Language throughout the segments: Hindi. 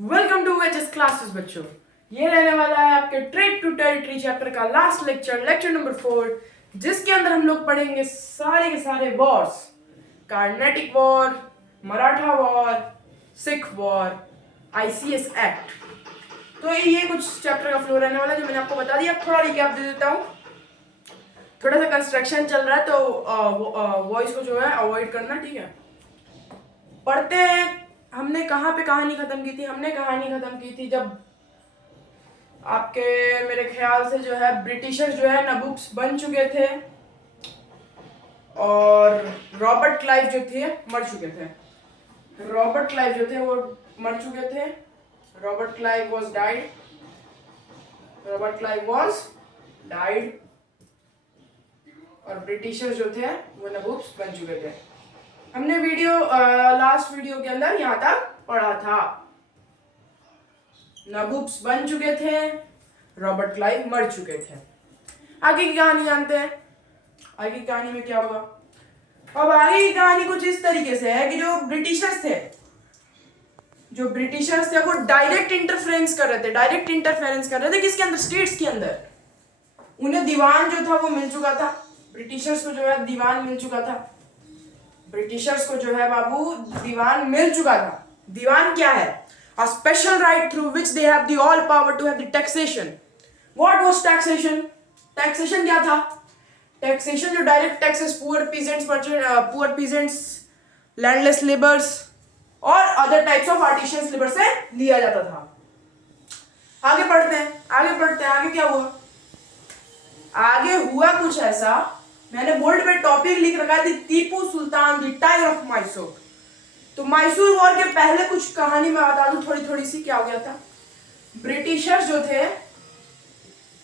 वेलकम टू एचएस क्लासेस बच्चों। ये रहने वाला है आपके ट्रेड टू टेरिटरी चैप्टर का लास्ट लेक्चर नंबर 4, जिसके अंदर हम लोग पढ़ेंगे सारे के सारे Wars, Carnatic war, Maratha war, Sikh war, ICS act. तो ये कुछ चैप्टर का फ्लो रहने वाला है जो मैंने आपको बता दिया। थोड़ा रिकैप दे देता हूँ। थोड़ा सा कंस्ट्रक्शन चल रहा है तो वॉइस को जो है अवॉइड करना, ठीक है। पढ़ते हैं। हमने कहाँ पे कहानी खत्म की थी? हमने कहानी खत्म की थी जब आपके मेरे ख्याल से जो है ब्रिटिशर्स जो है नबुक्स बन चुके थे और रॉबर्ट क्लाइव जो थे मर चुके थे। रॉबर्ट क्लाइव जो थे वो मर चुके थे। Robert Clive was died. Robert Clive was died और ब्रिटिशर्स जो थे वो नबुक्स बन चुके थे। हमने लास्ट वीडियो के अंदर यहाँ तक पढ़ा था। नबुक्स बन चुके थे, रॉबर्ट क्लाइव मर चुके थे। आगे की कहानी जानते हैं। आगे की कहानी में क्या हुआ? अब आगे की कहानी कुछ इस तरीके से है कि जो ब्रिटिशर्स थे वो डायरेक्ट इंटरफेरेंस कर रहे थे किसके अंदर? स्टेट्स के अंदर। उन्हें दीवान जो था वो मिल चुका था। ब्रिटिशर्स को जो है दीवान मिल चुका था। ब्रिटिशर्स को जो है बाबू दीवान मिल चुका था। दीवान क्या है? A special right through which they have the all power to have the taxation. What was taxation? Taxation क्या था? Taxation जो direct taxes poor peasants, landless laborers और other types of artisans labor से लिया जाता था। आगे पढ़ते हैं। आगे क्या हुआ? आगे हुआ कुछ ऐसा, मैंने बोर्ड पे टॉपिक लिख रखा है Tipu Sultan the tiger of Mysore. तो मैसूर वॉर के पहले कुछ कहानी मैं बता दूं थोड़ी सी। क्या हो गया था? ब्रिटिशर्स जो थे,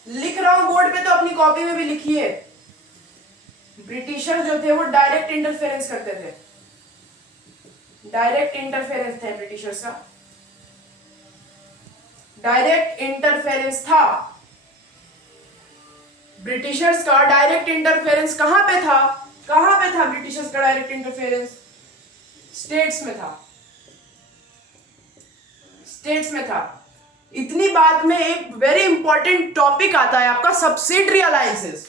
लिख रहा हूं बोर्ड पे तो अपनी कॉपी में भी लिखिए। ब्रिटिशर्स जो थे वो डायरेक्ट इंटरफेरेंस करते थे। डायरेक्ट इंटरफेरेंस थे ब्रिटिशर्स का। डायरेक्ट इंटरफेरेंस था ब्रिटिशर्स का। डायरेक्ट इंटरफेरेंस कहां पे था ब्रिटिशर्स का डायरेक्ट इंटरफेरेंस? स्टेट्स में था। इतनी बात में एक वेरी इंपॉर्टेंट टॉपिक आता है आपका, सब्सिडरी अलायंसेस।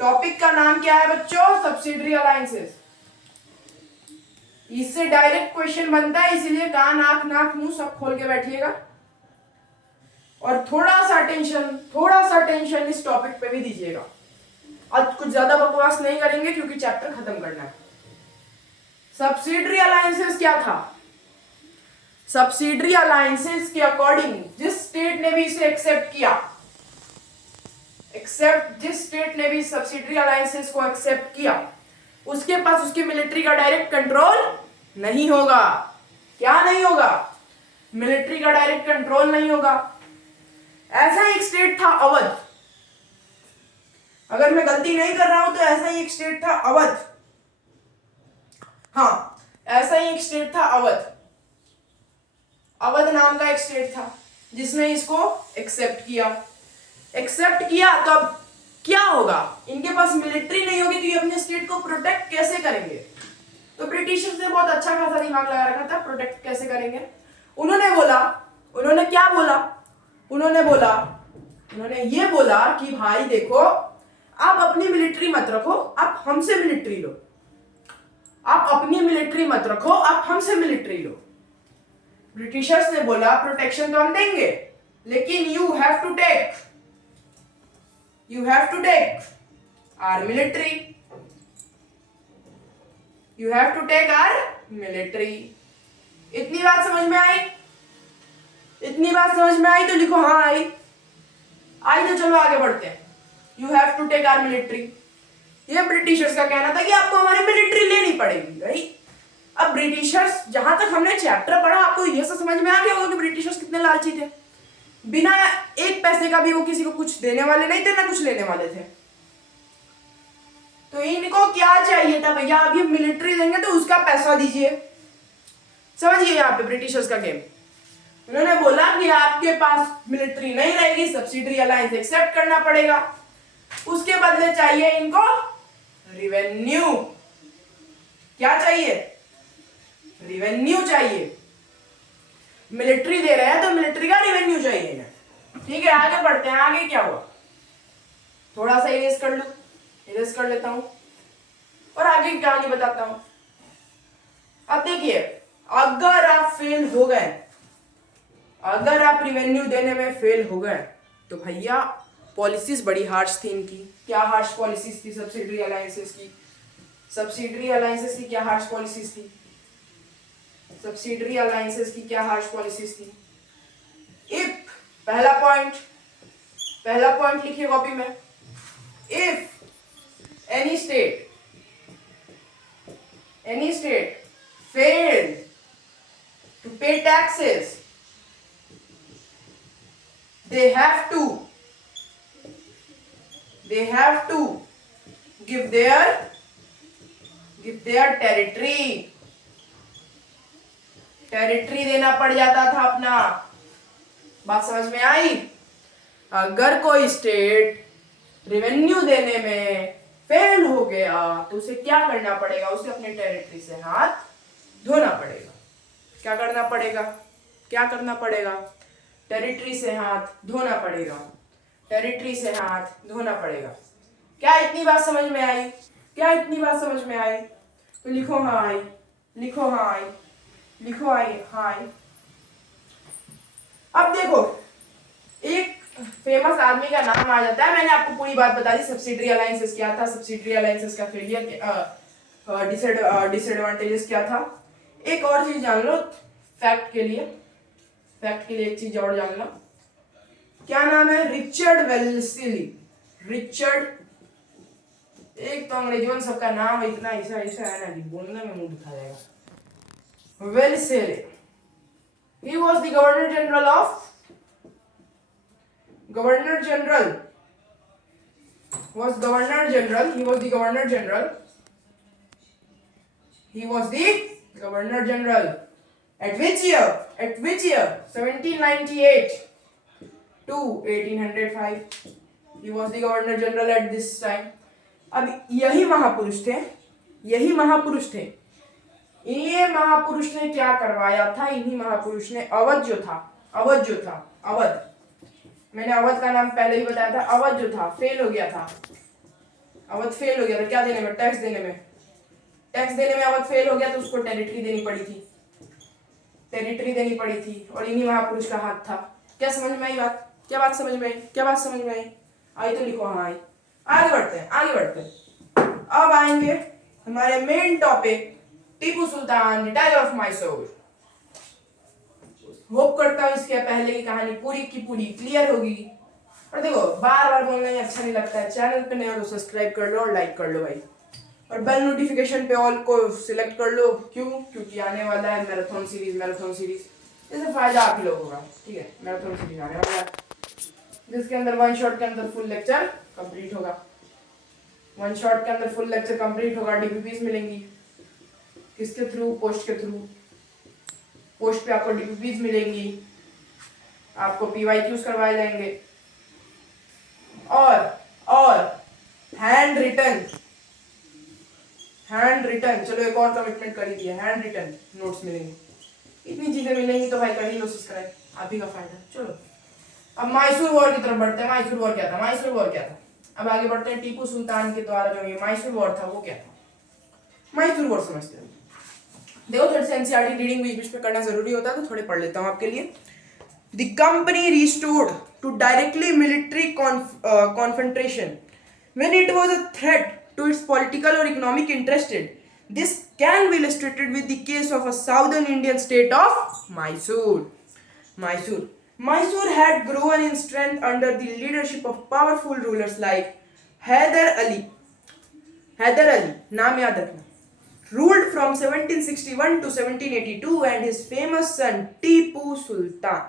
टॉपिक का नाम क्या है बच्चों? Subsidiary alliances. इससे डायरेक्ट क्वेश्चन बनता है, इसीलिए कान आंख नाक मुंह सब खोल के बैठिएगा और थोड़ा सा टेंशन इस टॉपिक पे भी दीजिएगा। आज कुछ ज्यादा बकवास नहीं करेंगे क्योंकि चैप्टर खत्म करना है। सब्सिडरी अलायंसेस क्या था? सब्सिडरी अलायंसेस के अकॉर्डिंग जिस स्टेट ने भी इसे जिस स्टेट ने भी सब्सिडरी अलायंसेस को एक्सेप्ट किया, उसके पास उसकी मिलिट्री का डायरेक्ट कंट्रोल नहीं होगा। क्या नहीं होगा? मिलिट्री का डायरेक्ट कंट्रोल नहीं होगा। ऐसा एक स्टेट था अवध। अगर मैं गलती नहीं कर रहा हूं तो ऐसा ही एक स्टेट था अवध। हाँ, ऐसा ही एक स्टेट था अवध। अवध नाम का एक स्टेट था जिसने इसको एक्सेप्ट किया। तो अब क्या होगा? इनके पास मिलिट्री नहीं होगी तो ये अपने स्टेट को प्रोटेक्ट कैसे करेंगे? तो ब्रिटिशर्स ने बहुत अच्छा खासा दिमाग लगा रखा था, प्रोटेक्ट कैसे करेंगे। उन्होंने ये बोला कि भाई देखो, आप अपनी मिलिट्री मत रखो, आप हमसे मिलिट्री लो। आप अपनी मिलिट्री मत रखो, आप हमसे मिलिट्री लो। ब्रिटिशर्स ने बोला प्रोटेक्शन तो हम देंगे, लेकिन you have to take our military. इतनी बात समझ में आई तो लिखो हाँ आई। तो चलो आगे बढ़ते हैं। You have to take our military. ये ब्रिटिशर्स का कहना था कि आपको हमारी मिलिट्री लेनी पड़ेगी भाई। अब ब्रिटिशर्स, जहां तक हमने चैप्टर पढ़ा, आपको ये सब समझ में आ गया होगा कि ब्रिटिशर्स कितने लालची थे। बिना एक पैसे का भी वो किसी को कुछ देने वाले नहीं थे, ना कुछ लेने वाले थे। तो इनको क्या चाहिए था भैया? अब ये मिलिट्री देंगे तो उसका पैसा दीजिए। समझिए यहाँ पे ब्रिटिशर्स का गेम। उन्होंने बोला कि आपके पास मिलिट्री नहीं रहेगी, सब्सिडरी अलायंस एक्सेप्ट करना पड़ेगा, उसके बदले चाहिए इनको रिवेन्यू। क्या चाहिए? रिवेन्यू चाहिए। मिलिट्री दे रहे हैं तो मिलिट्री का रिवेन्यू चाहिए इन्हें। ठीक है, आगे बढ़ते हैं। आगे क्या हुआ, थोड़ा सा इरेज कर लो, इरेज कर लेता हूं और आगे की कहानी बताता हूं। अब देखिए, अगर आप फेल हो गए, अगर आप रिवेन्यू देने में फेल हो गए तो भैया पॉलिसीज बड़ी हार्श थी इनकी। क्या हार्श पॉलिसीज थी सब्सिडरी अलायंसेस की? सब्सिडरी अलायंसेस की क्या हार्श पॉलिसीज थी? सब्सिडरी अलायंसेस की क्या हार्श पॉलिसीज थी? इफ, पहला पॉइंट लिखिए कॉपी में, if any state failed to pay taxes, they have to give their territory देना पड़ जाता था अपना। बात समझ में आई? अगर कोई स्टेट रिवेन्यू देने में फेल हो गया तो उसे क्या करना पड़ेगा? उसे अपने टेरिटरी से हाथ धोना पड़ेगा। क्या करना पड़ेगा? क्या करना पड़ेगा? टेरिटरी से हाथ धोना पड़ेगा। टेरिटरी से हाथ धोना पड़ेगा। क्या इतनी बात समझ में आई? क्या इतनी बात समझ में आई? तो लिखो हाय, लिखो हाय, लिखो हाय। अब देखो, एक फेमस आदमी का नाम आ जाता है। मैंने आपको पूरी बात बता दी, सब्सिडरी अलायंसेस क्या था, सब्सिडरी अलायंसेस का फेलियर, डिसएडवांटेजेस क्या था। एक और चीज जान लो फैक्ट के लिए एक चीज और जान लो। क्या नाम है? रिचर्ड वेल्लेस्ली। रिचर्ड, एक तो अंग्रेजी में सबका नाम इतना ऐसा है ना कि बोलने में मुंह दुखा जाएगा। वेल्लेस्ली, he was the governor general of governor general was governor general he was the governor general he was the governor general at which year 1798 to 1805 he was the governor general at this time। अब यही महापुरुष थे ये महापुरुष ने क्या करवाया था? इन्हीं महापुरुष ने अवध जो था मैंने अवध का नाम पहले ही बताया था। अवध जो था फेल हो गया था। क्या देने में? टैक्स देने में अवध फेल हो गया तो उसको टेरिटरी देनी पड़ी थी और इन्हीं महापुरुष का हाथ था। क्या समझ में आई बात? क्या बात समझ में आई? आई तो लिखो हाँ आई। आगे बढ़ते हैं। अब आएंगे हमारे main topic, Tipu Sultan, the tiger of Mysore. Hope करता हूँ इसके पहले की कहानी पूरी की पूरी क्लियर होगी। और देखो, बार बोलना ही अच्छा नहीं लगता है। चैनल पे नए हो तो सब्सक्राइब कर लो और लाइक कर लो भाई, और बेल नोटिफिकेशन पे ऑल को सिलेक्ट कर लो। क्यों? क्योंकि आने वाला है मैराथन सीरीज। इससे फायदा आप ही लोगों का। ठीक है, मैराथन सीरीज आने वाला है जिसके अंदर वन शॉट के अंदर फुल लेक्चर कंप्लीट होगा। डीपीपीस मिलेंगी किसके थ्रू? पोस्ट के थ्रू। पोस्ट पे आपको डीपीपीस मिलेंगी, आपको पीवाईक्यूज करवाए जाएंगे और हैंड रिटन। चलो एक और कमिटमेंट कर ही दिया, हैंड रिटन नोट्स मिलेंगे। इतनी चीजें मिलेंगी तो भाई कर ही लो सब्सक्राइब, आप ही का फायदा। चलो अब मैसूर वॉर की तरफ बढ़ते हैं। मैसूर वॉर क्या था? अब आगे बढ़ते हैं। टीपू सुल्तान के द्वारा जो ये मैसूर वॉर था वो क्या था? मैसूर वॉर समझते हैं। देखो, थोड़ी सी एनसीईआरटी रीडिंग बीच में करना जरूरी होता है तो थोड़े पढ़ लेता हूँ आपके लिए। The company resorted to directly military confrontation when it was a threat to its political or economic interest. This can be illustrated with the case of a southern Indian state of Mysore. Mysore had grown in strength under the leadership of powerful rulers like Hyder Ali, नाम याद रखना, ruled from 1761 to 1782, and his famous son Tipu Sultan।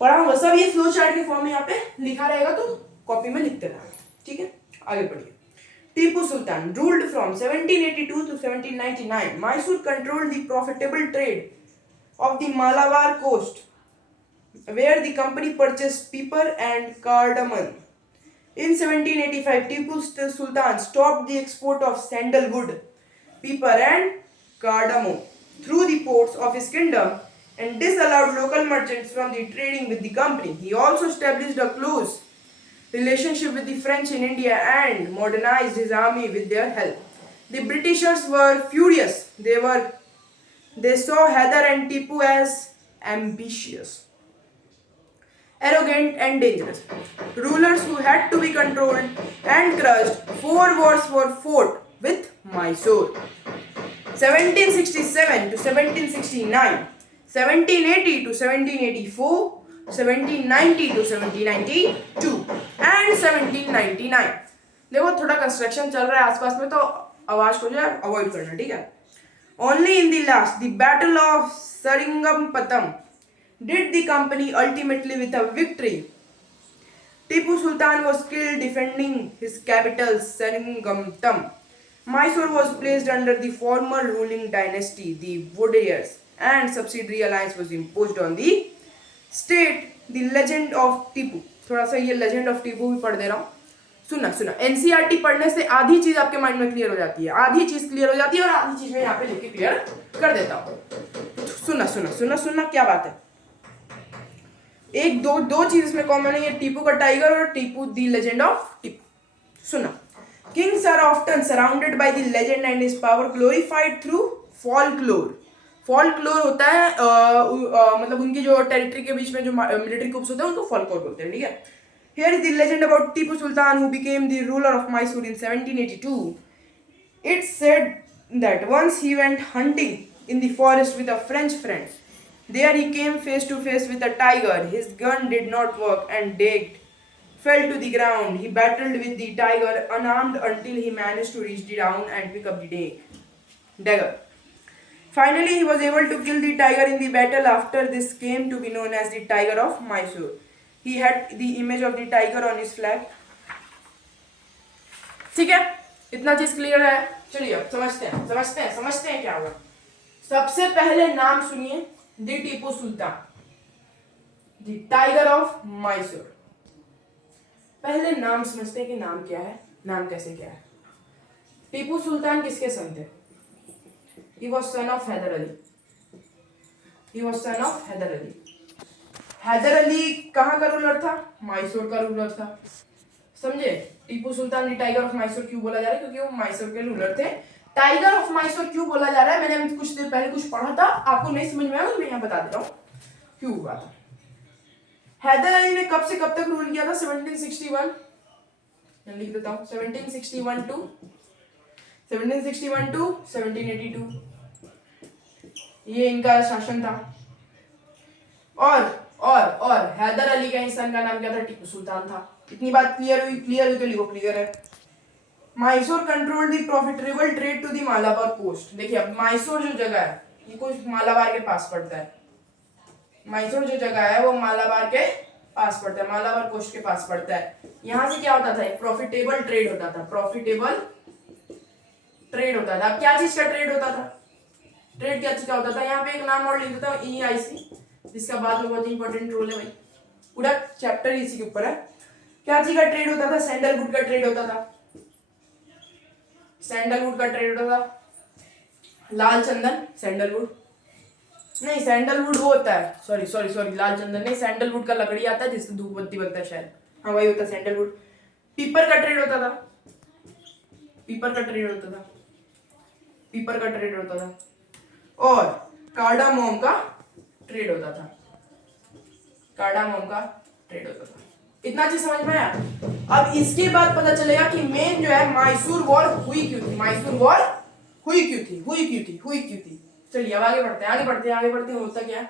पढ़ा होगा सब, ये फ्लो चार्ट के फॉर्म में यहाँ पे लिखा रहेगा तो कॉपी में लिखते रहना। ठीक है, आगे पढ़िए। Tipu Sultan ruled from 1782 to 1799. Mysore controlled the profitable trade of the Malabar coast, where the company purchased pepper and cardamom. In 1785, Tipu Sultan stopped the export of sandalwood, pepper and cardamom through the ports of his kingdom and disallowed local merchants from the trading with the company. He also established a close relationship with the French in India and modernized his army with their help. The Britishers were furious. They saw Hyder and Tipu as ambitious, arrogant and dangerous rulers who had to be controlled and crushed. 4 wars were fought with Mysore: 1767 to 1769, 1780 to 1784, 1790 to 1792 and 1799. देखो थोड़ा कंस्ट्रक्शन चल रहा है आसपास में, तो आवाज को जो है अवॉइड करना, ठीक है. Only in the last, the Battle of Seringapatam, did the company ultimately with a victory. Tipu Sultan was killed defending his capital Seringapatam. Mysore was placed under the former ruling dynasty, the Wadiyars, and subsidiary alliance was imposed on the state. The legend of Tipu, थोड़ा सा ये legend of Tipu भी पढ़ दे रहा हूँ. सुना एनसीईआरटी पढ़ने से आधी चीज आपके माइंड में क्लियर हो जाती है, आधी चीज क्लियर हो जाती है और आधी चीज मैं यहाँ पे लिख के क्लियर कर देता हूँ. सुना क्या बात है. एक दो चीज इसमें कॉमन है, ये टीपू का टाइगर और Tipu the legend of Tipu. सुना. Kings are often surrounded by the legend and his power glorified through folklore. Folklore होता है मतलब उनकी जो टेरिटरी के बीच में जो मिलिट्री कुप्स होते हैं उनको फॉल्कलोर बोलते हैं, ठीक है. Here is the legend about Tipu Sultan, who became the ruler of Mysore in 1782. It's said that once he went hunting in the forest with a French friend. There he came face to face with a tiger. His gun did not work and Daged fell to the ground. He battled with the tiger unarmed until he managed to reach down and pick up the dagger. Finally, he was able to kill the tiger in the battle. After this came to be known as the Tiger of Mysore. He had the image of the tiger on his flag. ठीक है, इतना चीज क्लियर है. चलिए अब समझते हैं क्या होगा. सबसे पहले नाम सुनिए, दी Tipu Sultan, the tiger of Mysore. पहले नाम समझते हैं कि नाम क्या है, नाम कैसे क्या है. टीपू सुल्तान किसके सन थे? He was son of Haider Ali. Haider Ali कहाँ का रूलर था? मैसूर का रूलर था. समझे? टीपू सुल्तान दी टाइगर ऑफ मैसूर क्यों बोला जा रहा है? क्योंकि वो मैसूर के रूलर थे. टाइगर ऑफ मैसूर क्यों बोला जा रहा है? मैंने कुछ देर पहले कुछ पढ़ा था, आपको नहीं समझ में आया, मैं यहाँ बता दे रहा हूँ क्यों हुआ था. हैदर अली ने कब से कब तक रूल किया था? 1761. मैं लिख देता हूँ 1761 टू 1782. ये इनका शासन था. और हैदर अली का इंसान का नाम क्या था? टीपू सुल्तान था. इतनी बात क्लियर हुई तो लिखो क्लियर है. Mysore control the profitable trade to the Malabar coast. देखिए अब मैसूर जो जगह है ये कुछ मालाबार के पास पड़ता है. मैसूर जो जगह है वो मालाबार के पास पड़ता है, मालाबार कोस्ट के पास पड़ता है. यहाँ से क्या होता था? एक प्रॉफिटेबल ट्रेड होता था. अब क्या चीज का ट्रेड होता था? ट्रेड क्या चीज का होता था? यहाँ पे एक नाम और लिख देता हूँ, EIC, जिसका बाद में बहुत इंपॉर्टेंट रोल है भाई. पूरा चैप्टर इसी के ऊपर है. क्या चीज का ट्रेड होता था? सैंडलवुड का ट्रेड होता था. लाल चंदन, सैंडलवुड नहीं, सैंडलवुड वो होता है, सॉरी लाल चंदन नहीं, सैंडलवुड का लकड़ी आता है जिससे धूप बत्ती बनता है शायद. हाँ वही होता है सैंडलवुड. पीपर का ट्रेड होता था. और कार्डामोम का ट्रेड होता था. इतना चीज समझ में आया. अब इसके बाद पता चलेगा कि मेन जो है मैसूर वॉर हुई क्यों थी. चलिए अब आगे बढ़ते हैं. होता क्या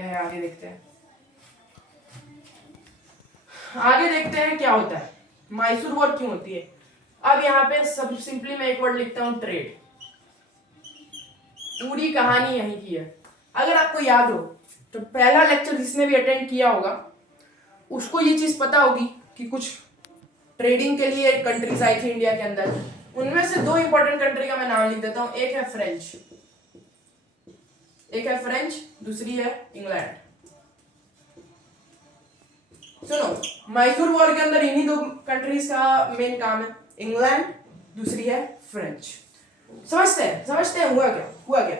है आगे देखते हैं क्या होता है. मैसूर वॉर क्यों होती है? अब यहाँ पे सब सिंपली मैं एक वर्ड लिखता हूँ, ट्रेड. पूरी कहानी यहीं की है. अगर आपको याद हो तो पहला लेक्चर जिसने भी अटेंड किया होगा उसको ये चीज पता होगी कि कुछ ट्रेडिंग के लिए कंट्रीज आई थी इंडिया के अंदर. उनमें से 2 इंपॉर्टेंट कंट्री का मैं नाम लिख देता हूँ. एक है फ्रेंच, दूसरी है इंग्लैंड. सुनो, मैसूर वॉर के अंदर इन्हीं 2 कंट्रीज का मेन काम है. इंग्लैंड, दूसरी है फ्रेंच. समझते हैं हुआ क्या।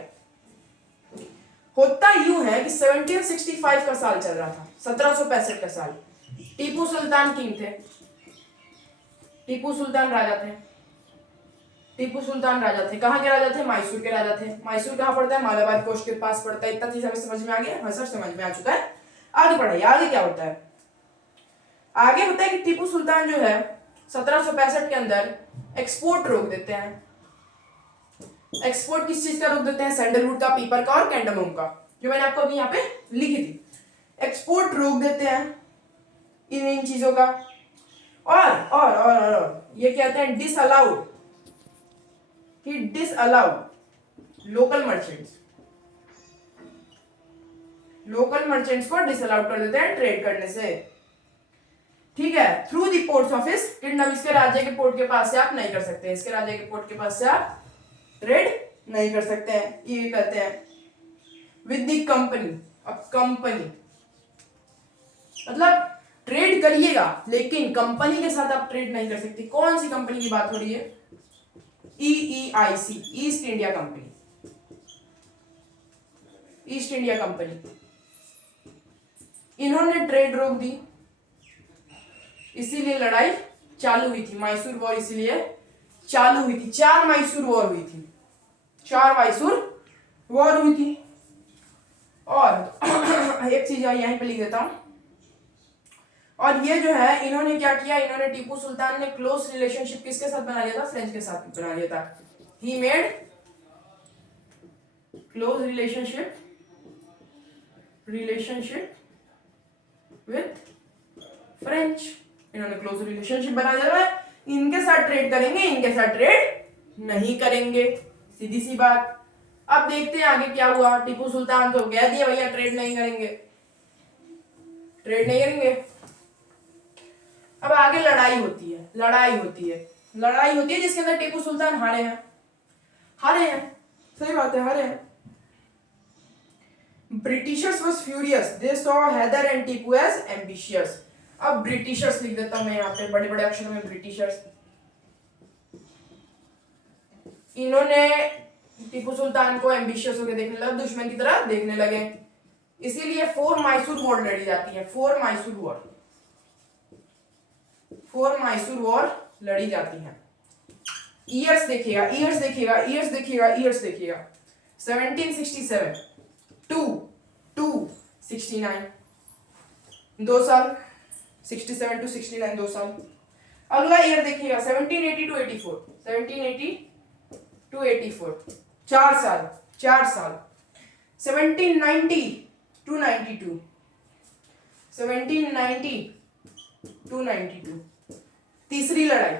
होता यूं है कि 1765 का साल चल रहा था, 1765 का साल। टीपू सुल्तान किंग थे, टीपू सुल्तान राजा थे। टीपू सुल्तान राजा थे, कहाँ के राजा थे? मैसूर के राजा थे। मैसूर कहाँ पड़ता है? मालाबार कोस्ट के पास पड़ता है। इतना चीज हमें समझ में आ गया? हाँ सर समझ में आ चुका है। आगे बढ़ाइए, आगे क्या होता है? आगे होता है कि टीपू सुल्तान जो है 1765 के अंदर एक्सपोर्ट रोक देते हैं। एक्सपोर्ट किस चीज का रोक देते हैं? सैंडलवुड का, पीपर का और कैंडमम का, जो मैंने आपको अभी यहाँ पे लिखी थी। एक्सपोर्ट रोक देते हैं इन चीजों का। और ये कहते हैं डिसअलाउड, कि डिसअलाउड लोकल मर्चेंट्स को डिसअलाउड कर देते हैं ट्रेड करने से। ठीक है, through the ports office, kingdom, इसके राज्य के पोर्ट के पास से आप नहीं कर सकते, इसके राज्य के पोर्ट के पास से आप ट्रेड नहीं कर सकते हैं, ये कहते हैं। विद द कंपनी, अब कंपनी मतलब ट्रेड करिएगा लेकिन कंपनी के साथ आप ट्रेड नहीं कर सकते। कौन सी कंपनी की बात हो रही है? EEIC, east India company, east India company. इन्होंने ट्रेड रोक दी, इसीलिए लड़ाई चालू हुई थी। मैसूर वॉर इसीलिए चालू हुई थी। 4 मैसूर वॉर हुई थी, 4 मैसूर वॉर हुई थी। और एक चीज यहीं पे लिख देता हूं। और ये जो है इन्होंने क्या किया? इन्होंने, टीपू सुल्तान ने क्लोज रिलेशनशिप किसके साथ बना लिया था? फ्रेंच के साथ बना लिया था। He made close relationship with French. इन्होंने क्लोज रिलेशनशिप बना लिया है, इनके साथ ट्रेड करेंगे, इनके साथ ट्रेड नहीं करेंगे, सीधी सी बात। अब देखते हैं आगे क्या हुआ। टीपू सुल्तान तो कह दिया भैया ट्रेड नहीं करेंगे, ट्रेड नहीं करेंगे। अब आगे लड़ाई होती है जिसके अंदर टीपू सुल्तान हारे हैं, सही बात है, हारे हैं। Britishers was furious, they saw Hyder and Tipu as ambitious. अब ब्रिटिशर्स लिख देता हूं मैं यहाँ पे बड़े बड़े अक्षरों में, ब्रिटिशर्स। इन्होंने टीपू सुल्तान को एम्बिशियस होकर देखने लगे, दुश्मन की तरह देखने लगे, इसीलिए 4 मैसूर वॉर लड़ी जाती है। 4 मैसूर वॉर लड़ी जाती है। ईयर्स देखिएगा 1767 टू 69, 2 साल, 67 टू 69 2 साल। अगला ईयर देखिएगा 1780 टू 84, 1780 टू 84 4 साल, 1790 टू 92, 1790 टू 92। तीसरी लड़ाई,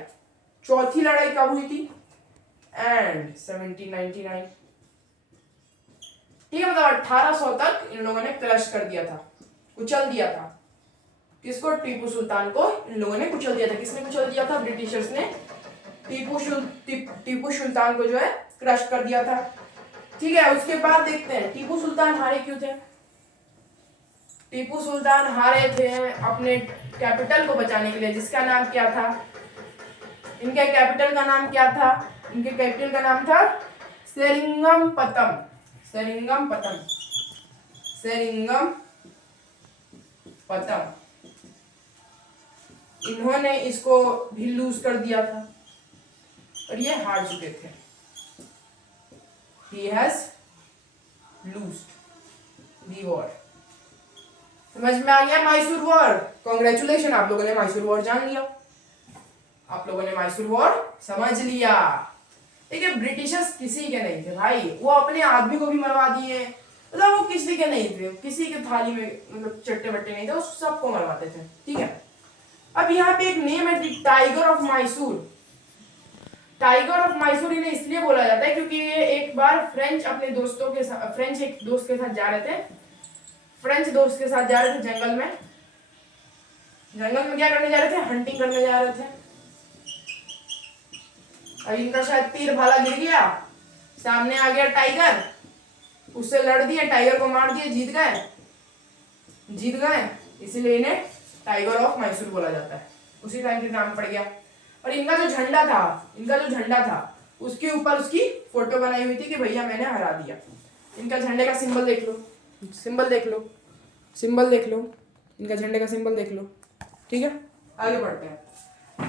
चौथी लड़ाई कब हुई थी? एंड 1799। ठीक है, मतलब 1800 तक इन लोगों ने क्रश कर दिया था, कुचल दिया था। किसको? टीपू सुल्तान को इन लोगों ने कुचल दिया था। किसने कुचल दिया था? ब्रिटिशर्स ने टीपू सुल्तान को जो है क्रश कर दिया था। ठीक है, उसके बाद देखते हैं टीपू सुल्तान हारे क्यों थे। टीपू सुल्तान हारे थे अपने कैपिटल को बचाने के लिए, जिसका नाम क्या था? इनके कैपिटल का नाम क्या था? इनके कैपिटल का नाम था सेरिंगमपट्टम। इन्होंने इसको भी लूज कर दिया था और ये हार चुके थे। He has lost the war। समझ में आ गया? मैसूर वॉर, कॉन्ग्रेचुलेशन, आप लोगों ने मैसूर वॉर जान लिया, आप लोगों ने मैसूर वॉर समझ लिया। ठीक है, ब्रिटिशर्स किसी के नहीं थे भाई, वो अपने आदमी को भी मरवा दिए, मतलब वो किसी के नहीं थे, किसी के थाली में मतलब चट्टे बट्टे नहीं थे, वो सबको मरवाते थे। ठीक है, अब यहाँ पे एक नेम है tiger of Mysore. Tiger of Mysore इन्हें इसलिए बोला जाता है क्योंकि ये एक बार फ्रेंच एक दोस्त के साथ जा रहे थे, जंगल में क्या करने जा रहे थे? हंटिंग करने जा रहे थे। अब इनका शायद तीर भाला गिर गया, सामने आ गया टाइगर, उससे लड़ दिए, टाइगर को मार दिए, जीत गए, इसीलिए इन्हें टाइगर ऑफ मैसूर बोला जाता है। उसी टाइम के नाम पड़ गया। और इनका जो झंडा था उसके ऊपर उसकी फोटो बनाई हुई थी कि भैया मैंने हरा दिया। इनका झंडे का सिंबल देख लो, सिंबल देख लो, सिंबल देख लो, इनका झंडे का सिंबल देख लो। ठीक है, आगे बढ़ते हैं।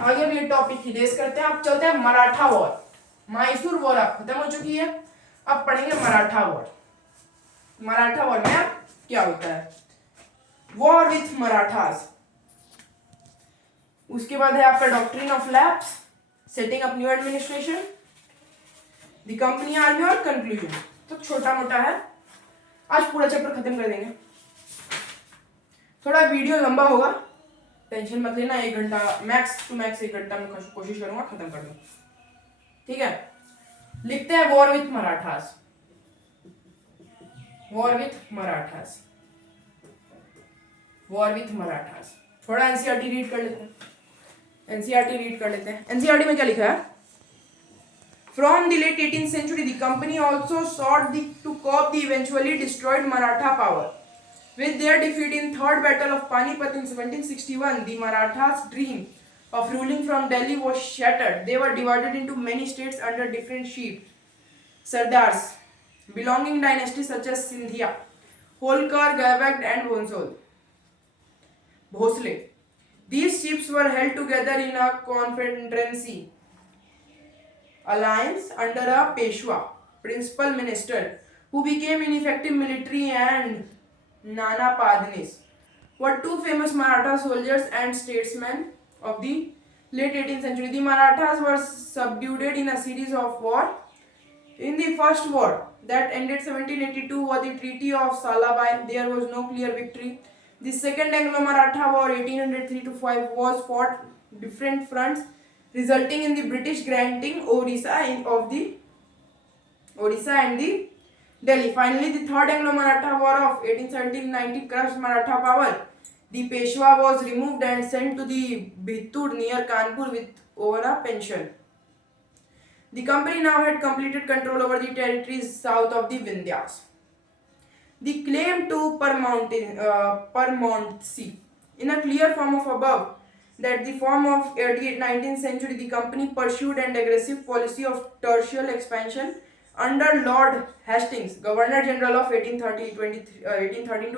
आगे भी ये टॉपिक ही रेस करते हैं। अब चलते हैं मराठा वॉर। मैसूर वॉर अब खत्म हो चुकी है, अब पढ़ेंगे मराठा वॉर। मराठा वॉर में अब क्या होता है? War with Marathas. उसके बाद है आपका doctrine of lapse, setting up new administration, the company army और कंक्लूजन। तो छोटा मोटा है, आज पूरा चैप्टर खत्म कर देंगे। थोड़ा वीडियो लंबा होगा, टेंशन मत लेना, 1 घंटा मैक्स टू मैक्स 1 घंटा में कोशिश करूंगा खत्म कर दूं। ठीक है, लिखते हैं war with Marathas. War with Marathas, war with Marathas. थोड़ा एनसीईआरटी रीड कर लेते हैं। एनसीईआरटी रीड कर लेते हैं। एनसीईआरटी में क्या लिखा है? From the late 18th century, the company also sought to curb the eventually destroyed Maratha power. With their defeat in Third Battle of Panipat in 1761, the Marathas' dream of ruling from Delhi was shattered. They were divided into many states under different chiefs, Sardars, belonging dynasties such as Sindhia, Holkar, Gaikwad, and Bhosle. These chiefs were held together in a confederacy alliance under a Peshwa, principal minister, who became ineffective military, and Nana Padnis were two famous Maratha soldiers and statesmen of the late 18th century. The Marathas were subdued in a series of wars. In the first war that ended 1782 was the Treaty of Salabai. There was no clear victory. The second Anglo-Maratha War 1803-5 was fought different fronts, resulting in the British granting Orissa and the Delhi. Finally, the third Anglo-Maratha War of 1817-19 crushed Maratha power. The Peshwa was removed and sent to the Bhittur near Kanpur with over a pension. The company now had completed control over the territories south of the Vindhyas. The claim to permanency in a clear form of above that the form of early 19th century, the company pursued an aggressive policy of terrestrial expansion under Lord Hastings, Governor General of 1813 to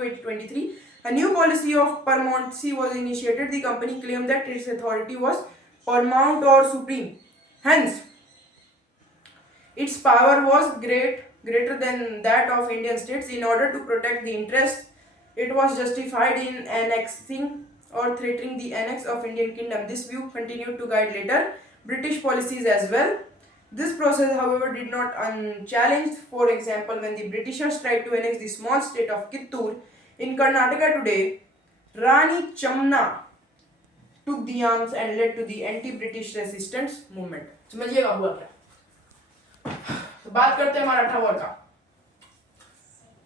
1823. A new policy of permanency was initiated. The company claimed that its authority was paramount or supreme. Hence, its power was greater than that of Indian states. In order to protect the interests, it was justified in annexing or threatening the annex of Indian kingdom. This view continued to guide later British policies as well. This process, however, did not unchallenged. For example, when the Britishers tried to annex the small state of Kittur in Karnataka today, Rani Chamna took the arms and led to the anti-British resistance movement. समझिएगा हुआ क्या? तो बात करते हैं मराठा वॉर का।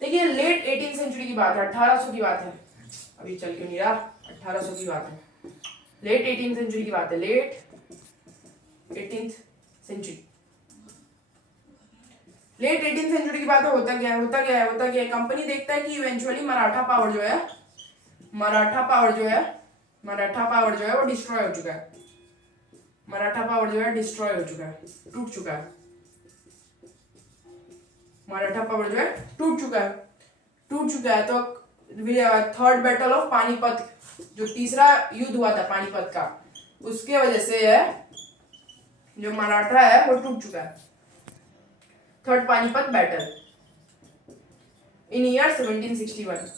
देखिए, लेट 18th सेंचुरी की बात है, 1800 की बात है। अभी चल क्यों नहीं रहा? 1800 की बात है, लेट 18th सेंचुरी की बात है, late 18th century. Late 18th century की बात है। होता क्या है, कंपनी देखता है कि इवेंचुअली मराठा पावर जो है वो डिस्ट्रॉय हो चुका है। मराठा पावर जो है डिस्ट्रॉय हो चुका है, टूट चुका है। मराठा पावर जो है टूट चुका है। तो थर्ड बैटल ऑफ पानीपत, जो तीसरा युद्ध हुआ था पानीपत का, उसके वजह से है जो मराठा है वो टूट चुका है। Third Panipat battle in year 1761।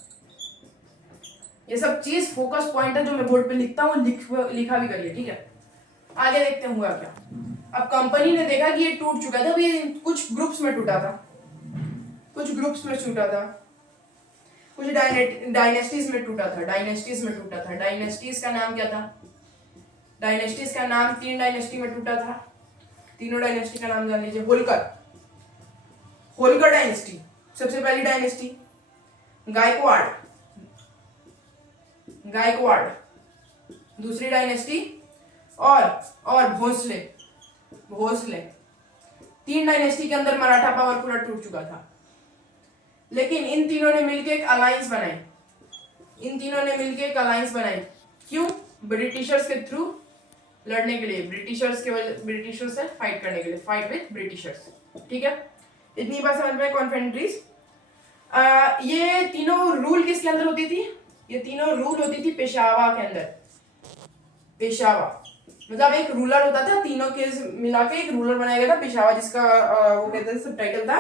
ये सब चीज फोकस पॉइंट है जो मैं बोर्ड पे लिखता हूँ, लिखा भी करिए, ठीक है। आगे देखते हैं हुआ क्या। अब कंपनी ने देखा कि ये टूट चुका था, ये कुछ ग्रुप्स में टूटा था, कुछ डायनेस्टीज में टूटा था। डायनेस्टीज का नाम क्या था? डायनेस्टीज का नाम 3 डायनेस्टी में टूटा था। तीनों डायनेस्टी का नाम जान लीजिए। होलकर डायनेस्टी सबसे पहली डायनेस्टी, गायकवाड़ दूसरी डायनेस्टी, और भोसले 3 डायनेस्टी के अंदर मराठा पावर पूरा टूट चुका था। लेकिन इन तीनों ने मिलकर एक अलायंस बनाई। क्यों? ब्रिटिशर्स के थ्रू लड़ने के लिए, ब्रिटिशर्स से फाइट करने के लिए, फाइट विद ब्रिटिशर्स। ठीक है, इतनी बात समझ में कॉन्फेड्रेटरीज। ये तीनों रूल किसके अंदर होती थी? ये तीनों रूल होती थी पेशावा के अंदर। पेशावा मतलब एक रूलर होता था, तीनों के मिला के एक रूलर बनाया गया था पेशावा, जिसका वो कहते थे सब टाइटल था।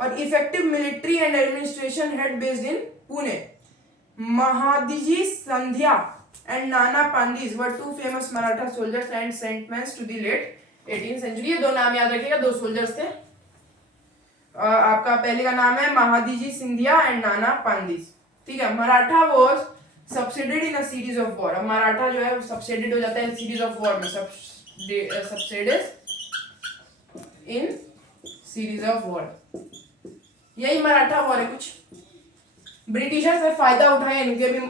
और effective military and administration head based in Pune. Mahadji Scindia and Nana Phadnis were two famous Maratha soldiers and सेंटमेंस to the late 18th century. ये दो नाम याद रखिएगा, दो सोल्जर्स थे। आपका पहले का नाम है महादजी सिंधिया एंड नाना पांडिज। ठीक है, Maratha was subsided in a series of war. अब मराठा जो है सब्सिडेड हो जाता है सीरीज ऑफ वॉर में, सब्सिडेड इन सीरीज ऑफ वॉर, यही मराठा वॉर है कुछ। ब्रिटिशर्स ने फायदा उठाया इनके भी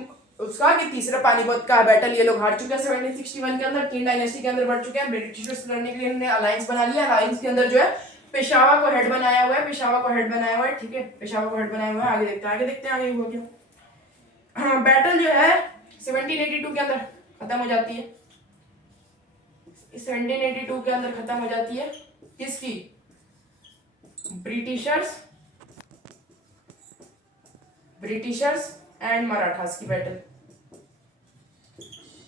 उसका कि तीसरा पानीपत का बैटल ये लोग हार चुके हैं 1761 के अंदर, किंग डायनेस्टी के अंदर बढ़ चुके हैं। ब्रिटिशर्स लड़ने के लिए इन्होंने अलायंस बना लिया। अलायंस के अंदर जो है पेशावा को हेड बनाया हुआ है, पेशावा को हेड बनाया हुआ है। ठीक है, पेशावा को हेड बनाया हुआ है। आगे देखते हैं आगे हो गया। हाँ, बैटल जो है 1782 के अंदर खत्म हो जाती है। 1782 के अंदर खत्म हो जाती है। किसकी? ब्रिटिशर्स एंड मराठास की बैटल।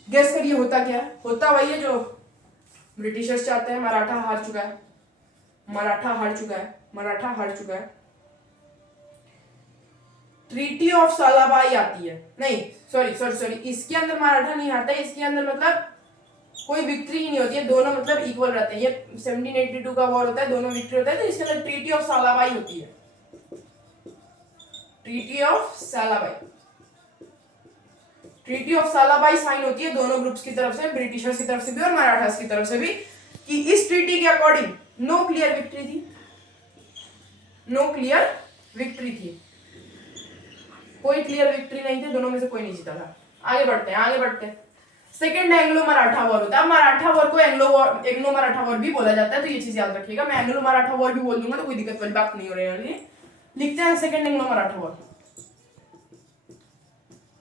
गेस करिए होता क्या है? होता वही है जो ब्रिटिशर्स चाहते हैं। मराठा हार चुका है, मराठा हार चुका है, मराठा हार चुका है। ट्रीटी ऑफ सालाबाई आती है, नहीं सॉरी, इसके अंदर मराठा नहीं हारता है। इसके अंदर मतलब कोई विक्ट्री ही नहीं होती है, दोनों मतलब इक्वल रहते हैं। ये 1782 का वॉर होता है, दोनों विक्ट्री होता है, तो इसके अंदर ट्रीटी ऑफ सालाबाई होती है। ट्रीटी ऑफ सालाबाई साइन होती है दोनों ग्रुप्स की तरफ से, ब्रिटिशर्स की तरफ से भी और मराठास की तरफ से भी, कि इस ट्रीटी के अकॉर्डिंग नो क्लियर विक्ट्री थी, कोई क्लियर विक्ट्री नहीं थी, दोनों में से कोई नहीं जीता था। आगे बढ़ते हैं। सेकेंड एंग्लो मराठा वॉर होता है। मराठा वॉर को एंग्लो मराठा वॉर भी बोला जाता है, तो ये चीज याद रखिएगा। मैं एंग्लो मराठा वॉर भी बोल दूंगा तो कोई दिक्कत वाली बात नहीं हो रही है। लिखते हैं second Anglo Maratha war.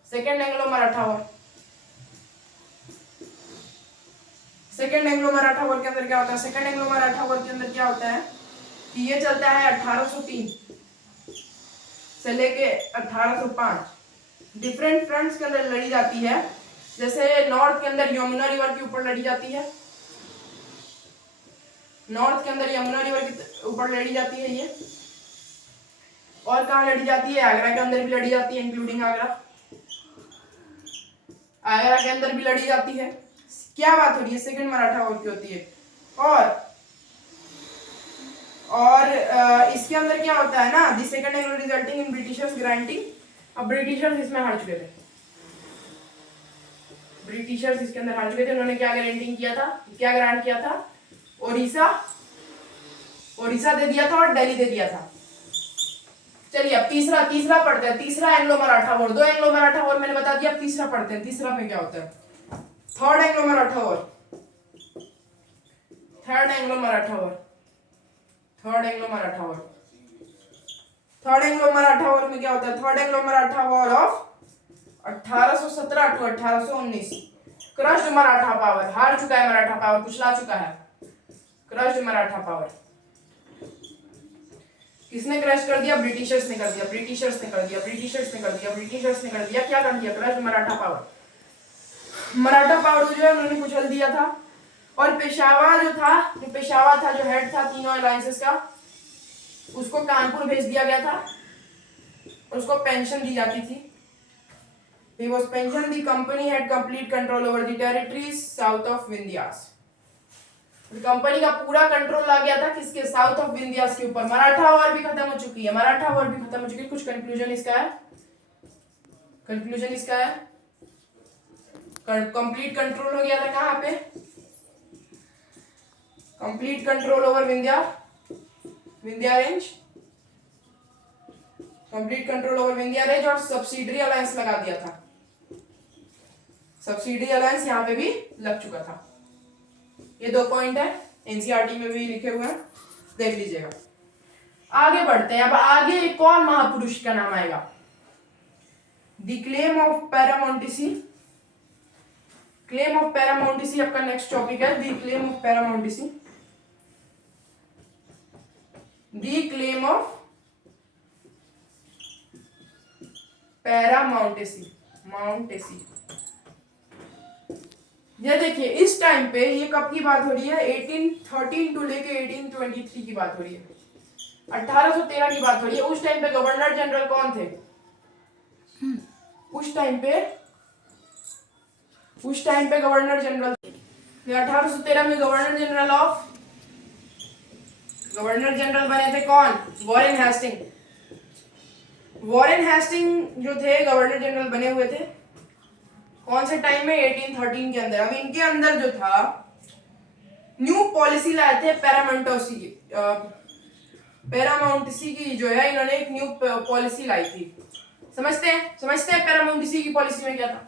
Second Anglo Maratha war के अंदर क्या होता है? सेकेंड एंग्लो मराठा वॉर के अंदर क्या होता है कि ये चलता है 1803 से लेके 1805। डिफरेंट फ्रंट्स के अंदर लड़ी जाती है। जैसे नॉर्थ के अंदर यमुना रिवर के ऊपर लड़ी जाती है, ये। और कहाँ लड़ी जाती है? आगरा के अंदर भी लड़ी जाती है, इंक्लूडिंग आगरा के अंदर भी लड़ी जाती है। क्या बात हो रही है? सेकंड मराठा वॉर की होती है। और इसके अंदर क्या होता है ना, the second Anglo resulting in Britishers granting. अब ब्रिटिशर्स इसमें हार चुके थे, उन्होंने क्या ग्रांटिंग किया था, क्या ग्रांट किया था? ओडिशा दे दिया था और दिल्ली दे दिया था। चलिए अब तीसरा पढ़ते हैं। तीसरा एंग्लो मराठा वॉर। दो एंग्लो मराठा वॉर मैंने बता दिया, अब तीसरा पढ़ते हैं। तीसरा में क्या होता है? Third Anglo Maratha war. Third Anglo Maratha war में क्या होता है? Third Anglo Maratha war of 1817 to 1819। Crushed Maratha power, हार चुका है मराठा पावर, कुचला चुका है। क्रश्ड मराठा पावर किसने क्रश कर दिया? ब्रिटिशर्स ने कर दिया। क्या कर दिया? Crushed Maratha power. Maratha power जो है उन्होंने कुचल दिया था। और पेशावा था जो हेड था तीनों अलायंसेस का, उसको कानपुर भेज दिया गया था, उसको पेंशन दी जाती थी। He was pensioned. The company had complete control over the territories south of Vindhyas. Company का पूरा कंट्रोल आ गया था किसके? साउथ ऑफ विंध्यास के ऊपर। मराठा वॉर भी खत्म हो चुकी है, कुछ कंक्लूजन इसका है। कंप्लीट कंट्रोल हो गया था कहां पे? Complete control over Vindhya range, complete control over Vindhya range. और सब्सिडरी अलायंस लगा दिया था, सब्सिडरी अलायंस यहाँ पे भी लग चुका था। ये दो पॉइंट है, एनसीईआरटी में भी लिखे हुए हैं, देख लीजिएगा। आगे बढ़ते हैं। अब आगे कौन महापुरुष का नाम आएगा? The claim of paramountcy, claim of paramountcy आपका नेक्स्ट टॉपिक है। The claim of paramountcy, the claim of paramountcy, माउंटेसी। ये देखिए इस टाइम पे ये कब की बात हो रही है, 1813 टू लेके 1823 की बात हो रही है, 1813 की बात हो रही है। उस टाइम पे गवर्नर जनरल कौन थे? उस टाइम पे गवर्नर जनरल 1813 में गवर्नर जनरल बने थे कौन? Warren Hasting. वॉरेन हेस्टिंग जो थे गवर्नर जनरल बने हुए थे कौन से टाइम में? 1813 के अंदर। अब इनके अंदर जो था न्यू पॉलिसी लाए थे पैरामाउंटेसी की जो है, इन्होंने एक न्यू पॉलिसी लाई थी। समझते हैं पैरामाउंटेसी की पॉलिसी में क्या था?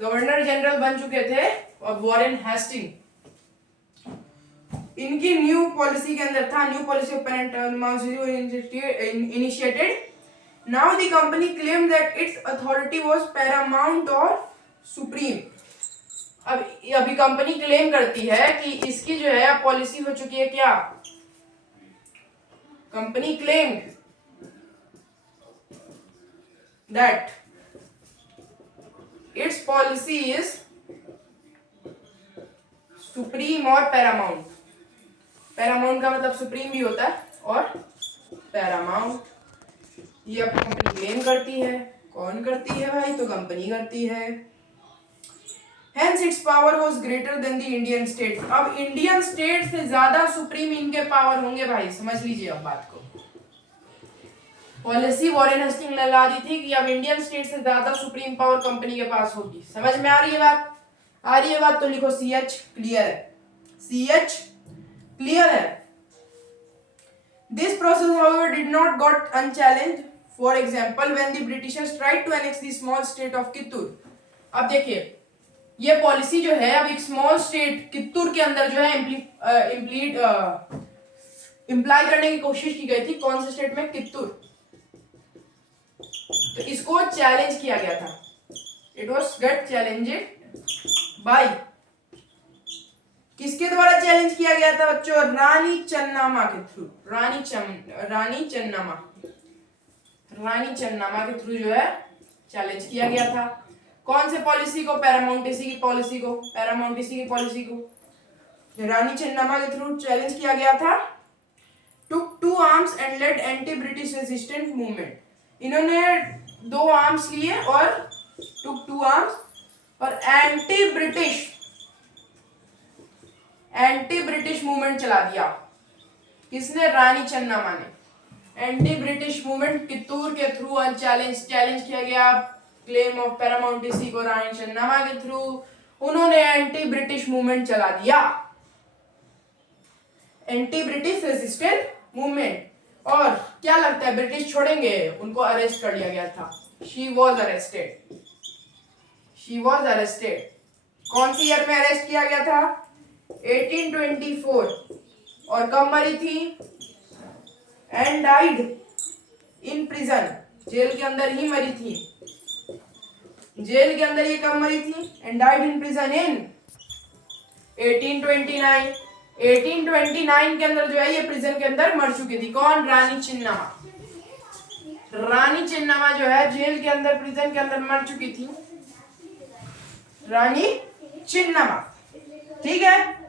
गवर्नर जनरल बन चुके थे और वॉरेन हेस्टिंग, इनकी न्यू पॉलिसी के अंदर था, new policy of paramountcy initiated. Now the company claimed that its authority was paramount or supreme. अब अभी कंपनी क्लेम करती है कि इसकी जो है पॉलिसी हो चुकी है क्या? Company claimed that its policy is supreme और paramount. paramount का मतलब सुप्रीम भी होता है और paramount ये अब कंपनी क्लेम करती है। कौन करती है भाई? तो कंपनी करती है। Hence its power was greater than the Indian states. अब इंडियन स्टेट से ज्यादा सुप्रीम इनके पावर होंगे भाई, समझ लीजिए अब बात को। पॉलिसी वॉरेन हेस्टिंग ने ला दी थी कि अब इंडियन स्टेट से ज्यादा सुप्रीम पावर कंपनी के पास होगी। समझ में आ रही है बात? आ रही है बात तो लिखो CH क्लियर है, CH क्लियर है। This process however did not got unchallenged. For example, when the Britishers tried to annex the small state of Kittur. अब देखिए ये पॉलिसी जो है, अब एक स्मॉल स्टेट कित्तूर के अंदर जो है इम्प्लाई करने की कोशिश की गई थी। कौन से स्टेट में? कित्तूर। तो इसको चैलेंज किया गया था। It was get challenged by, किसके द्वारा चैलेंज किया गया था बच्चों? रानी चन्नामा के थ्रू। रानी चन्नामा के थ्रू जो है चैलेंज किया गया था। कौन से पॉलिसी को? पैरामाउंटेसी की पॉलिसी को रानी चन्नामा के थ्रू चैलेंज किया गया था। Took 2 arms and led anti British resistant movement. इन्होंने 2 आर्म्स लिए और टुक 2 आर्म्स और एंटी ब्रिटिश मूवमेंट चला दिया। किसने? रानी चन्नामा ने। एंटी ब्रिटिश मूवमेंट कित्तूर के थ्रू चैलेंज किया गया। क्लेम ऑफ पैरामाउंटेसी को रानी चन्नामा के थ्रू उन्होंने एंटी ब्रिटिश मूवमेंट चला दिया, एंटी ब्रिटिश रेजिस्टेंट मूवमेंट। और क्या लगता है ब्रिटिश छोड़ेंगे? उनको अरेस्ट कर लिया गया था। She was arrested. कौन सी ईयर में अरेस्ट किया गया था? 1824। और कब मरी थी? And died in prison. Jail के अंदर ही मरी थी। जेल के अंदर ये कब मरी थी? एंड डाइड इन प्रिजन इन 1829। 1829 के अंदर जो है ये प्रिजन के अंदर मर चुकी थी। कौन? रानी चिन्नामा जो है जेल के अंदर, प्रिजन के अंदर मर चुकी थी, रानी चिन्नामा। ठीक है।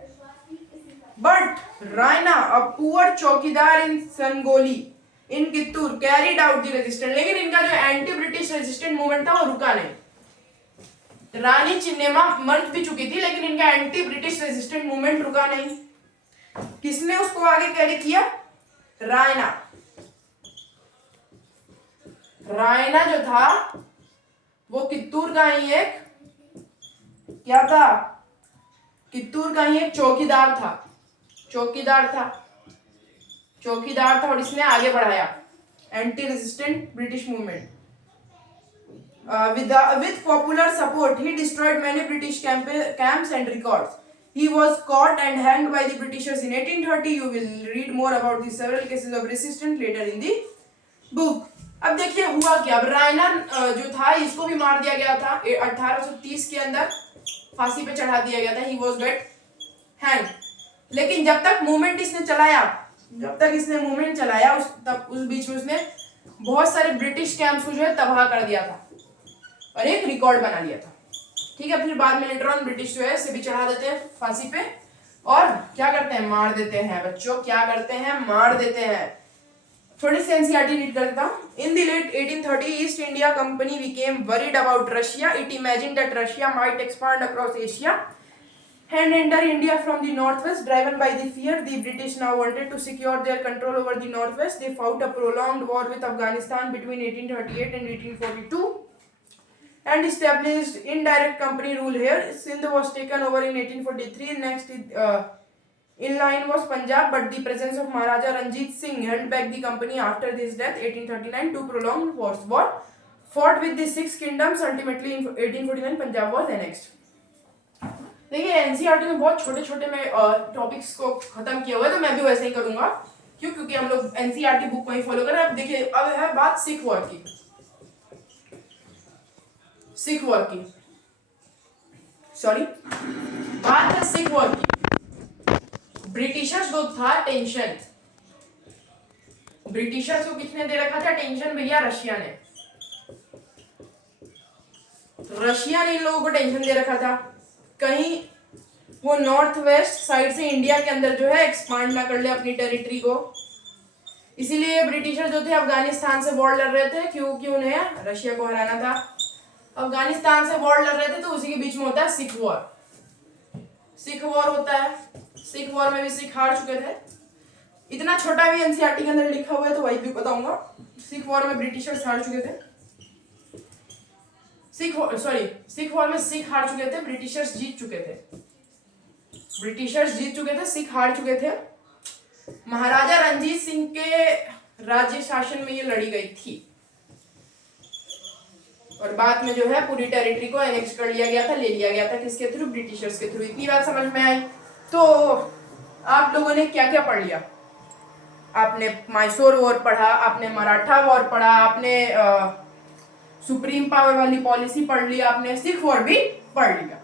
But Raina, a poor chowkidar in Sangolli in Kittur, carried out the resistance. लेकिन इनका जो एंटी ब्रिटिश रेजिस्टेंट मूवमेंट था वो रुका नहीं। रानी चिन्नामा मर भी चुकी थी लेकिन इनका एंटी ब्रिटिश रेजिस्टेंट मूवमेंट रुका नहीं। किसने उसको आगे कैरी किया? रायना जो था वो कित्तूर का ही एक क्या था? कित्तूर का ही एक चौकीदार था और इसने आगे बढ़ाया anti resistant British movement. With popular support, he destroyed many British camps and records. He was caught and hanged by the Britishers in 1830. You will read more about the several cases of resistance later in the book. अब देखिए हुआ क्या, अब रायनर जो था इसको भी मार दिया गया था 1830 के अंदर, फांसी पे चढ़ा दिया गया था, ही वॉज गेट हैंग। लेकिन जब तक मूवमेंट इसने चलाया, उस बीच में उसने बहुत सारे ब्रिटिश कैंप्स को जो है तबाह कर दिया था और एक रिकॉर्ड बना लिया था। ठीक है, फिर बाद में लेटर ऑन ब्रिटिश जो है इसे भी चढ़ा देते हैं फांसी पे और क्या करते हैं, मार देते हैं बच्चों, क्या करते हैं, मार देते हैं। थोड़ी सी एनसीईआरटी रीड कर देता हूँ। In the late 1830 east India company became worried about Russia. It imagined that Russia might expand across Asia and enter India from the northwest. Driven by the fear, the British now wanted to secure their control over the northwest. They fought a prolonged war with Afghanistan between 1838 and 1842 and established indirect company rule here. Sindh was taken over in 1843. Next in line was Punjab, but the presence of Maharaja Ranjit Singh held back the company after his death 1839. Two prolonged wars were fought with the six kingdoms. Ultimately in 1849 Punjab was annexed. देखिए एनसीईआरटी में बहुत छोटे छोटे में टॉपिक्स को खत्म किया हुआ है, तो मैं भी वैसे ही करूंगा। क्यों? क्योंकि हम लोग एनसीईआरटी बुक को ही फॉलो कर रहे हैं। अब देखिए, अब है बात सिख वॉर की। बात है सिख वॉर की। ब्रिटिशर्स को था टेंशन, ब्रिटिशर्स को किसने दे रखा था टेंशन? भैया रशिया ने इन लोगों को टेंशन दे रखा था, कहीं वो नॉर्थ वेस्ट साइड से इंडिया के अंदर जो है एक्सपांड ना कर ले अपनी टेरिटरी को। इसीलिए ब्रिटिशर जो थे अफगानिस्तान से वॉर लड़ रहे थे, क्योंकि उन्हें रशिया को हराना था। अफगानिस्तान से वॉर लड़ रहे थे, तो उसी के बीच में होता है सिख वॉर होता है। सिख वॉर में भी सिख हार चुके थे। इतना छोटा भी एनसीईआरटी के अंदर लिखा हुआ है, तो वही भी बताऊंगा। सिख वॉर में ब्रिटिशर्स हार चुके थे, सिख वॉर में सिख हार चुके थे, ब्रिटिशर्स जीत चुके थे, सिख हार चुके थे। महाराजा रणजीत सिंह के राज्य शासन में ये लड़ी गई थी और बाद में जो है पूरी टेरिटरी को एनेक्स कर लिया गया था, ले लिया गया था। किसके थ्रू? ब्रिटिशर्स के थ्रू। इतनी बात समझ में आई? तो आप लोगों ने क्या क्या पढ़ लिया? आपने मैसूर वॉर पढ़ा, आपने मराठा वॉर पढ़ा, आपने सुप्रीम पावर वाली पॉलिसी पढ़ ली, आपने सिख वॉर भी पढ़ लिया।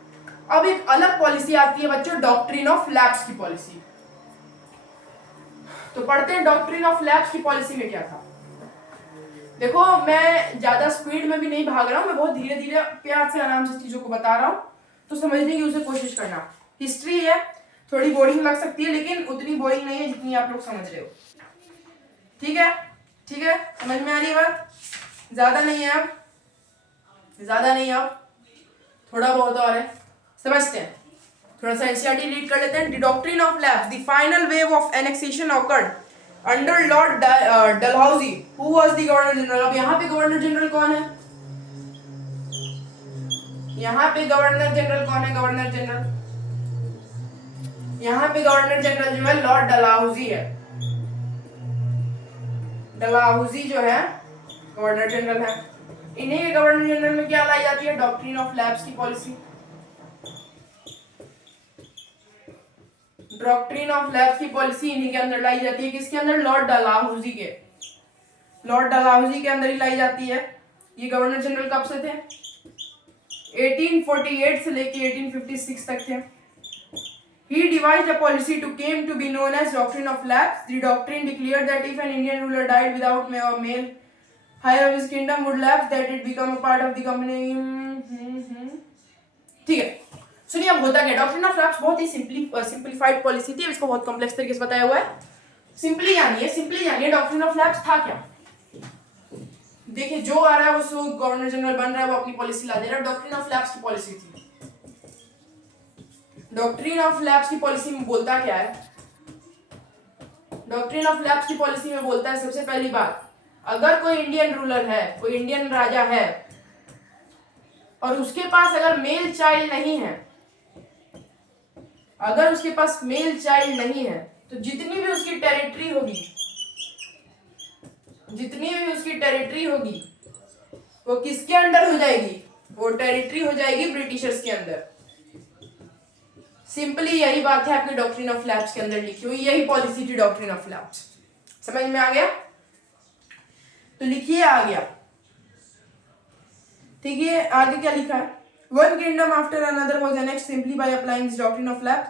अब एक अलग पॉलिसी आती है बच्चों, डॉक्ट्रिन ऑफ लैप्स की पॉलिसी। तो पढ़ते हैं डॉक्ट्रिन ऑफ लैप्स की पॉलिसी में क्या था। देखो, मैं ज्यादा स्पीड में भी नहीं भाग रहा हूं, मैं बहुत धीरे धीरे प्यार से आराम से चीजों को बता रहा हूं, तो समझने की उसे कोशिश करना। हिस्ट्री है, थोड़ी बोरिंग लग सकती है, लेकिन उतनी बोरिंग नहीं है जितनी आप लोग समझ रहे हो। ठीक है, समझ में आ रही है बात? ज्यादा नहीं है अब, थोड़ा बहुत और है, समझते हैं। थोड़ा सा एनसीईआरटी रीड कर लेते हैं। The doctrine of lapse, the final wave of annexation awkward under Lord Dalhousie, who was the governor general. अब यहाँ पे गवर्नर जनरल कौन है? यहाँ पे गवर्नर जनरल जो है लॉर्ड डलहौजी है। डलहौजी जो है गवर्नर जनरल है। इन्हीं के गवर्नर जनरल में क्या लाई जाती है? डॉक्ट्रिन ऑफ लैप्स की पॉलिसी। डॉक्ट्रिन ऑफ लैप्स की पॉलिसी इन्हीं के अंदर लाई जाती है। किसके अंदर? लॉर्ड डलहौजी के अंदर ही लाई जाती है। ये गवर्नर जनरल कब से थे? 1848 से लेके 1856 तक थे। He devised a policy to came to be known as doctrine of lapse. The doctrine declared that if an Indian ruler died without male heir of his kingdom would lapse, that it become a part of the company. ठीक है, सुनिए अब होता क्या। डॉक्ट्रिन ऑफ लैप्स बहुत ही सिंपलीफाइड पॉलिसी थी, इसको बहुत कॉम्प्लेक्स तरीके से बताया हुआ है। सिंपली जानिए डॉक्ट्रिन ऑफ लैप्स था क्या। देखिए, जो आ रहा है वो गवर्नर जनरल बन रहा है, वो अपनी पॉलिसी ला दे रहा है। डॉक्ट्रिन ऑफ लैप्स की पॉलिसी थी। डॉक्ट्रिन ऑफ लैप्स की पॉलिसी में बोलता क्या है? डॉक्ट्रिन ऑफ लैप्स की पॉलिसी में बोलता है, सबसे पहली बात, अगर कोई इंडियन रूलर है, कोई इंडियन राजा है और उसके पास अगर मेल चाइल्ड नहीं है, तो जितनी भी उसकी टेरिटरी होगी वो किसके अंडर हो जाएगी? वो टेरिटरी हो जाएगी ब्रिटिशर्स के अंदर। सिंपली यही बात है आपकी डॉक्ट्रिन ऑफ लैप्स के अंदर लिखी हुई, यही पॉलिसी थी डॉक्ट्रिन ऑफ लैप्स। समझ में आ गया? तो लिखिए आ गया। ठीक है, आगे क्या लिखा है? One kingdom after another was annexed simply by applying this doctrine of lapse.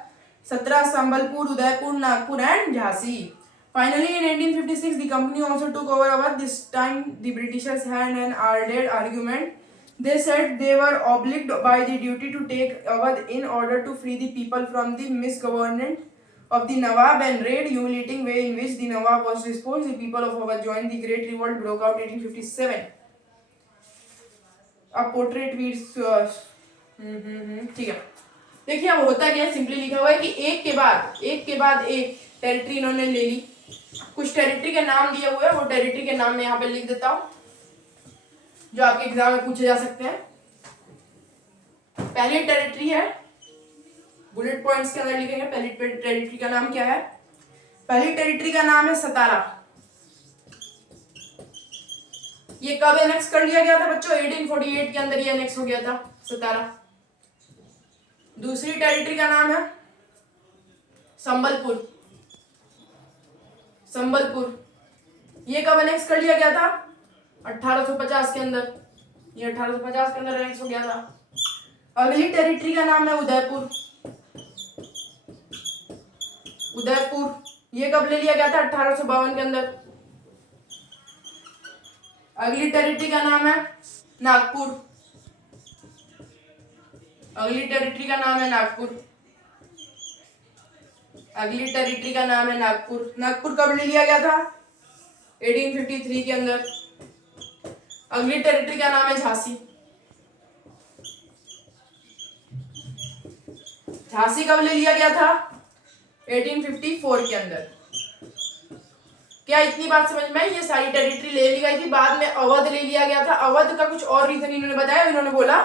17 Sambalpur, Udaipur, Nagpur and Jhansi. Finally, in 1856, the company also took over Awadh. This time, the Britishers had an ardent argument. They said they were obliged by the duty to take Awadh in order to free the people from the misgovernment of the Nawab and raid, humiliating way in which the Nawab was disposed. The people of Awadh joined the Great Revolt, broke out 1857. अब पोर्ट्रेट वीड्स ठीक है। देखिए अब होता क्या है, सिंपली लिखा हुआ है कि एक के बाद एक टेरिटरी इन्होंने ले ली। कुछ टेरिटरी के नाम दिए हुए हैं, वो टेरिटरी के नाम मैं यहाँ पे लिख देता हूँ जो आपके एग्जाम में पूछे जा सकते हैं। पहली टेरिटरी है, बुलेट पॉइंट्स के अंदर लिखेंगे। पहली टेरिटरी का नाम क्या है? पहली टेरिटरी का नाम है सतारा। ये कब एनेक्स कर लिया गया था बच्चों? 1848 के अंदर ये एनेक्स हो गया था सतारा। दूसरी टेरिटरी का नाम है संबलपुर। ये कब एनेक्स कर लिया गया था? 1850 के अंदर। ये 1850 के अंदर एनेक्स हो गया था। अगली टेरिटरी का नाम है उदयपुर। ये कब ले लिया गया था? 1852 के अंदर। अगली टेरिटरी का नाम है नागपुर। अगली टेरिटरी का नाम है नागपुर। नागपुर कब ले लिया गया था? 1853 के अंदर। अगली टेरिटरी का नाम है झांसी। झांसी कब ले लिया गया था? 1854 के अंदर। क्या इतनी बात समझ में आई? ये सारी टेरिटरी ले ली गई थी, बाद में अवध ले लिया गया था। अवध का कुछ और रीजन इन्होंने बताया। इन्होंने बोला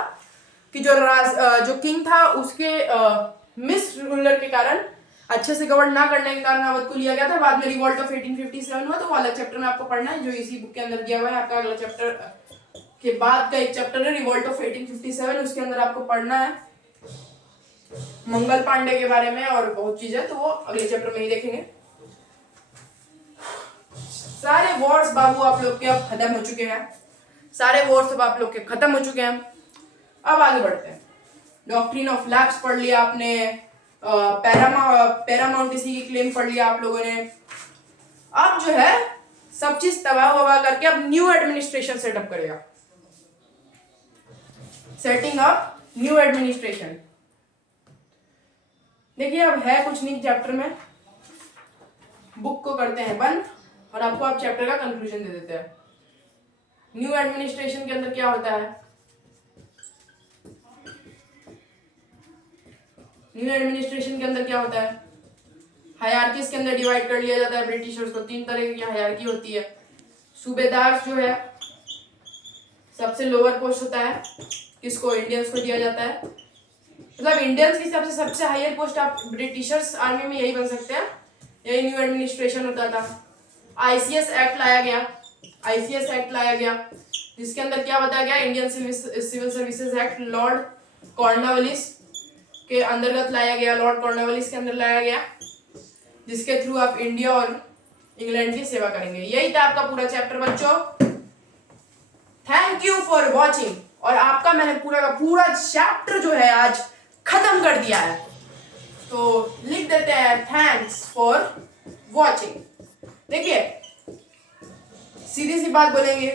कि जो किंग था उसके मिस रूलर के कारण, अच्छे से गवर्न ना करने के कारण अवध को लिया गया था। बाद में रिवॉल्ट ऑफ 1857 हुआ, तो वो अलग चैप्टर में आपको पढ़ना है जो इसी बुक के अंदर दिया हुआ है। आपका अगला चैप्टर के बाद का एक चैप्टर है रिवॉल्ट ऑफ 1857, उसके अंदर आपको पढ़ना है मंगल पांडे के बारे में और बहुत चीजें, तो वो अगले चैप्टर में ही देखेंगे। सारे वॉर्स बाबू आप लोग के अब खत्म हो चुके हैं। अब आगे बढ़ते हैं। डॉक्ट्रिन ऑफ लैप्स पढ़ लिया आपने, पैरामाउंटेसी की क्लेम पढ़ लिया आप लोगों ने। अब जो है सब चीज तबाह वबाह करके अब न्यू एडमिनिस्ट्रेशन सेटअप करेगा। Setting up new administration. देखिए अब है कुछ नहीं चैप्टर में, बुक को करते हैं बंद और आपको आप चैप्टर का कंक्लूजन दे देते हैं। न्यू एडमिनिस्ट्रेशन के अंदर क्या होता है? हायरार्कीज के अंदर डिवाइड कर लिया जाता है ब्रिटिशर्स को। 3 तरह की हायरार्की होती है। सूबेदार जो है सबसे लोअर पोस्ट होता है, किसको? इंडियंस को दिया जाता है। मतलब इंडियंस के हिसाब से सबसे हायर पोस्ट आप ब्रिटिशर्स आर्मी में यही बन सकते हैं। यही न्यू एडमिनिस्ट्रेशन होता था। आईसीएस एक्ट लाया गया जिसके अंदर क्या बताया गया? Indian civil services act lord Cornwallis के अंतर्गत लाया गया। लॉर्ड कॉर्नवालिस के अंदर लाया गया, जिसके थ्रू आप इंडिया और इंग्लैंड की सेवा करेंगे। यही था आपका पूरा चैप्टर बच्चों। Thank you for watching. और आपका मैंने पूरा का पूरा चैप्टर जो है आज खत्म कर दिया है, तो लिख देते हैं थैंक्स फॉर वॉचिंग। देखिए सीधी सी बात बोलेंगे,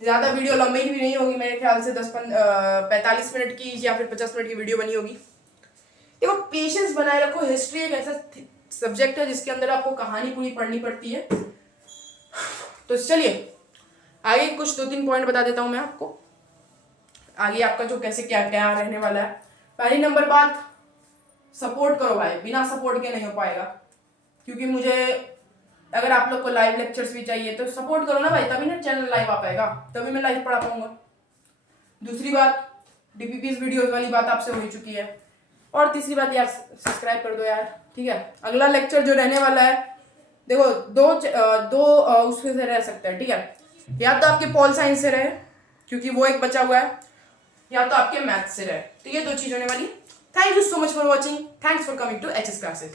ज्यादा वीडियो लंबी भी नहीं होगी, मेरे ख्याल से 45 मिनट की या फिर 50 मिनट की वीडियो बनी होगी। देखो पेशेंस बनाए रखो। हिस्ट्री एक ऐसा सब्जेक्ट है जिसके अंदर आपको कहानी पूरी पढ़नी पड़ती है। तो चलिए आगे कुछ 2-3 पॉइंट बता देता हूं मैं आपको, आगे आपका जो कैसे क्या क्या रहने वाला है। पहली नंबर बात, सपोर्ट करो भाई, बिना सपोर्ट के नहीं हो पाएगा। क्योंकि मुझे अगर आप लोग को लाइव लेक्चर्स भी चाहिए तो सपोर्ट करो ना भाई, तभी ना चैनल लाइव आ पाएगा, तभी मैं लाइव पढ़ा पाऊंगा। दूसरी बात, डीपीपीस वीडियोस वाली बात आपसे हो चुकी है। और तीसरी बात यार सब्सक्राइब कर दो यार, ठीक है। अगला लेक्चर जो रहने वाला है, देखो दो उसमें से रह सकते हैं, ठीक है। या तो आपके पॉल साइंस से रहे क्योंकि वो एक बचा हुआ है, या तो आपके मैथ से रहे, तो ये 2 चीज होने वाली। Thank you so much for watching. Thanks for coming to HS classes.